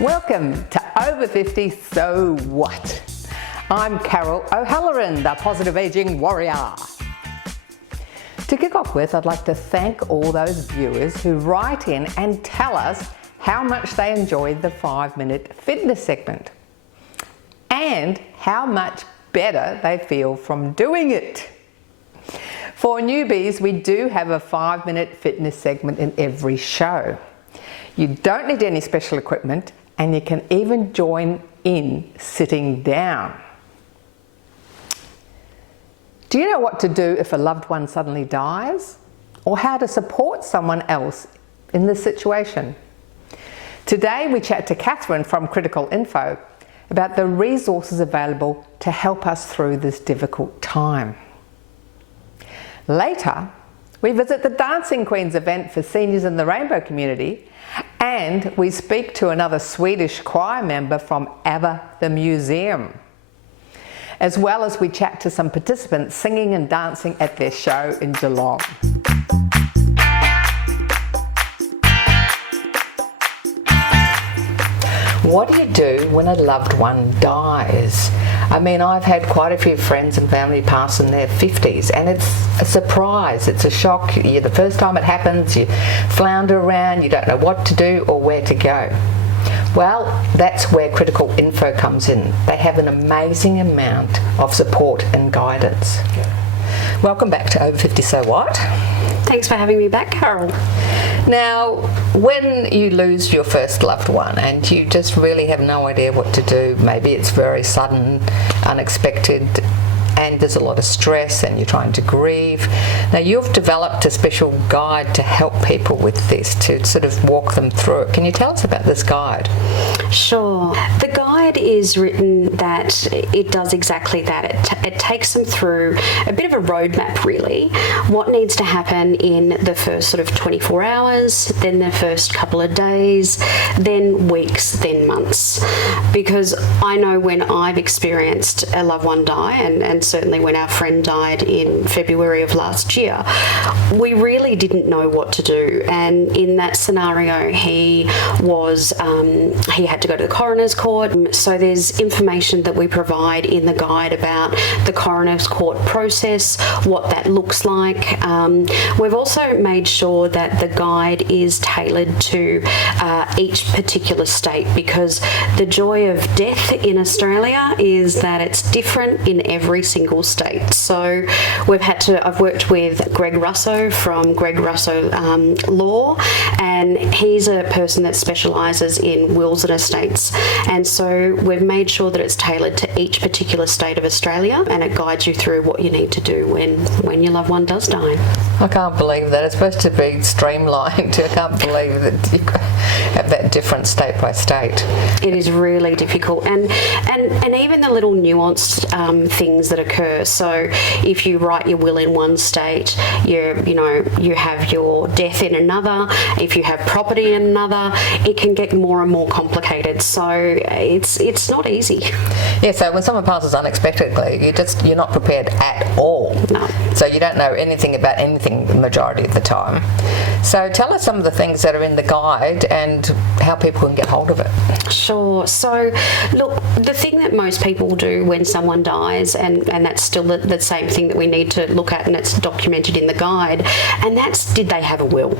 Welcome to Over 50 So What? I'm Carol O'Halloran, the Positive Aging Warrior. To kick off with, I'd like to thank all those viewers who write in and tell us how much they enjoyed the 5-minute fitness segment and how much better they feel from doing it. For newbies, we do have a 5-minute fitness segment in every show. You don't need any special equipment, and you can even join in sitting down. Do you know what to do if a loved one suddenly dies? Or how to support someone else in this situation? Today we chat to Catherine from Critical Info about the resources available to help us through this difficult time. Later, we visit the Dancing Queens event for seniors in the Rainbow community, and we speak to another Swedish choir member from ABBA the Museum, as well as we chat to some participants singing and dancing at their show in Geelong. What do you do when a loved one dies? I mean, I've had quite a few friends and family pass in their 50s, and it's a surprise, it's a shock. The first time it happens, you flounder around, you don't know what to do or where to go. Well, that's where Critical Info comes in. They have an amazing amount of support and guidance. Welcome back to Over 50 So What? Thanks for having me back, Carol. Now, when you lose your first loved one and you just really have no idea what to do, maybe it's very sudden, unexpected, and there's a lot of stress and you're trying to grieve. Now, you've developed a special guide to help people with this, to sort of walk them through it. Can you tell us about this guide? Sure. The guide is written that it does exactly that. It takes them through a bit of a roadmap, really. What needs to happen in the first sort of 24 hours, then the first couple of days, then weeks, then months. Because I know when I've experienced a loved one die, and certainly when our friend died in February of last year, we really didn't know what to do. And in that scenario, he had to go to the coroner's court. So there's information that we provide in the guide about the coroner's court process, what that looks like. We've also made sure that the guide is tailored to each particular state, because the joy of death in Australia is that it's different in every single state. So I've worked with Greg Russo from Greg Russo Law, and he's a person that specialises in wills and estates, and so we've made sure that it's tailored to each particular state of Australia, and it guides you through what you need to do when your loved one does die. I can't believe that. It's supposed to be streamlined. I can't believe that you have that different state by state. It is really difficult, and even the little nuanced things that occur. So if you write your will in one state, you have your death in another. If you have property in another, it can get more and more complicated. So it's not easy. Yeah. So when someone passes unexpectedly, you're not prepared at all. No. So you don't know anything about anything the majority of the time. So tell us some of the things that are in the guide and how people can get hold of it. Sure. So look, the thing that most people do when someone dies, and that's still the same thing that we need to look at, and it's documented in the guide, and that's, did they have a will?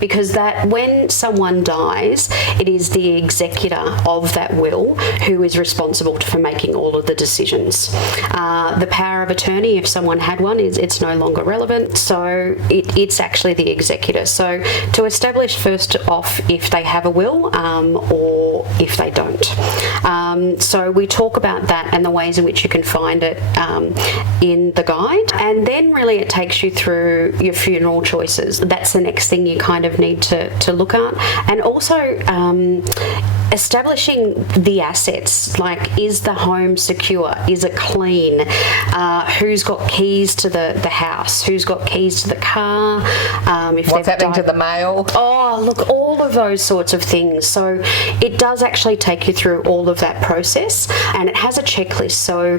Because that when someone dies, it is the executor of that will who is responsible for making all of the decisions. The power of attorney, if someone had one, it's no longer relevant, so it's actually the executor. So to establish first off if they have a will or if they don't. So we talk about that and the ways in which you can find it in the guide. And then really it takes you through your funeral choices. That's the next thing you kind of need to look at. And also establishing the assets, like is the home secure, is it clean, who's got keys to the house, who's got keys to the car, what's happening to the mail. Oh, look, all of those sorts of things. So it does actually take you through all of that process, and it has a checklist, so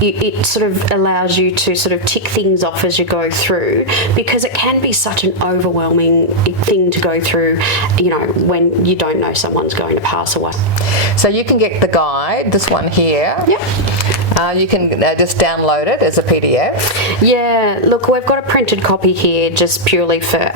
it sort of allows you to sort of tick things off as you go through, because it can be such an overwhelming thing to go through, you know, when you don't know someone's going to pass away. So you can get the guide, this one here. Yep. You can just download it as a PDF. Yeah, look, we've got a printed copy here just purely for,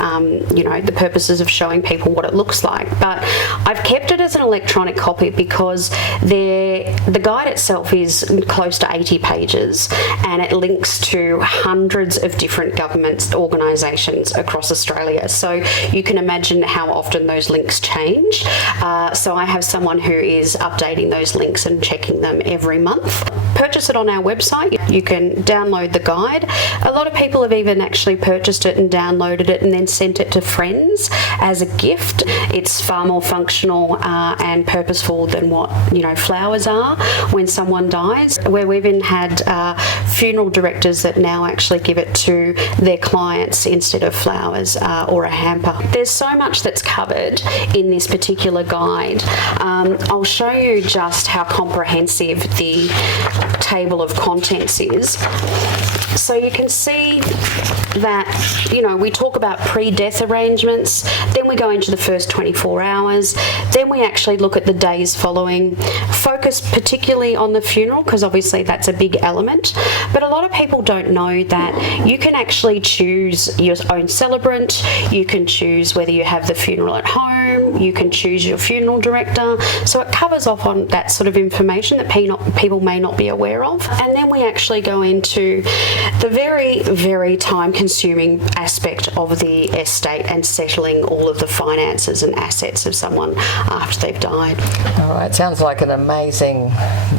you know, the purposes of showing people what it looks like. But I've kept it as an electronic copy because the guide itself is close to 80 pages, and it links to hundreds of different government organisations across Australia. So you can imagine how often those links change. So I have someone who is updating those links and checking them every month. Purchase it on our website. You can download the guide. A lot of people have even actually purchased it and downloaded it and then sent it to friends as a gift. It's far more functional and purposeful than what, you know, flowers are when someone dies, where we've even had funeral directors that now actually give it to their clients instead of flowers or a hamper. There's so much that's covered in this particular guide. I'll show you just how comprehensive the table of contents is. So you can see that, you know, we talk about pre-death arrangements, then we go into the first 24 hours, then we actually look at the days following, focus particularly on the funeral because obviously that's a big element, but a lot of people don't know that you can actually choose your own celebrant, you can choose whether you have the funeral at home, you can choose your funeral director, so it covers off on that sort of information that people may not be aware of. And then we actually go into the very, very time-consuming aspect of the estate and settling all of the finances and assets of someone after they've died. All right, sounds like an amazing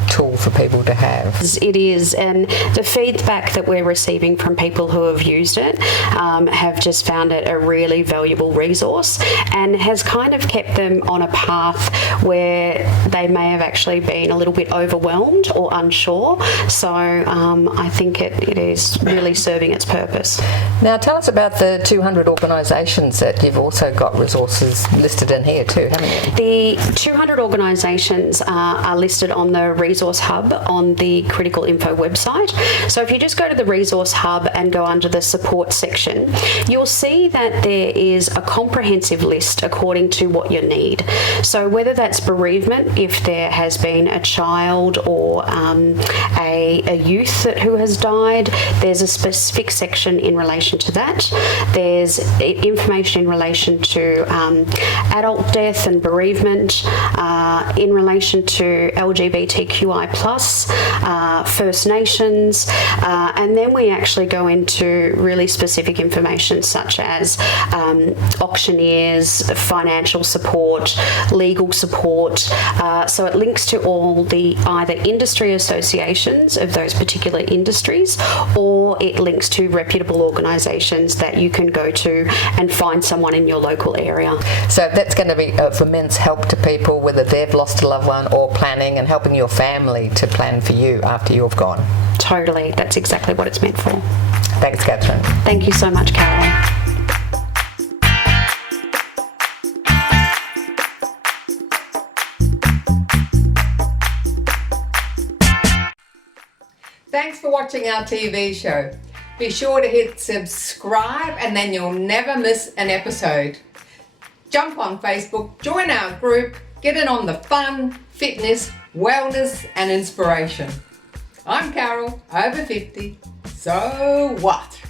tool for people to have. It is, and the feedback that we're receiving from people who have used it have just found it a really valuable resource and has kind of kept them on a path where they may have actually been a little bit overwhelmed or unsure. So I think it is really serving its purpose. Now tell us about the 200 organisations that you've also got resources listed in here too, haven't you? The 200 organisations are listed on the Resource Hub on the Critical Info website. So if you just go to the Resource Hub and go under the support section, you'll see that there is a comprehensive list according to what you need. So whether that's bereavement, if there has been a child or a youth who has died, there's a specific section in relation to that. There's information in relation to adult death and bereavement, in relation to LGBTQI+, First Nations, and then we actually go into really specific information such as auctioneers, financial support, legal support. So it links to all the either industry associations of those particular industries, or it links to reputable organisations that you can go to and find someone in your local area. So that's going to be of immense help to people whether they've lost a loved one or planning and helping your family to plan for you after you've gone. Totally, that's exactly what it's meant for. Thanks, Catherine. Thank you so much, Carol. Thanks for watching our TV show. Be sure to hit subscribe and then you'll never miss an episode. Jump on Facebook, join our group, get in on the fun, fitness, wellness and inspiration. I'm Carol, over 50. So what?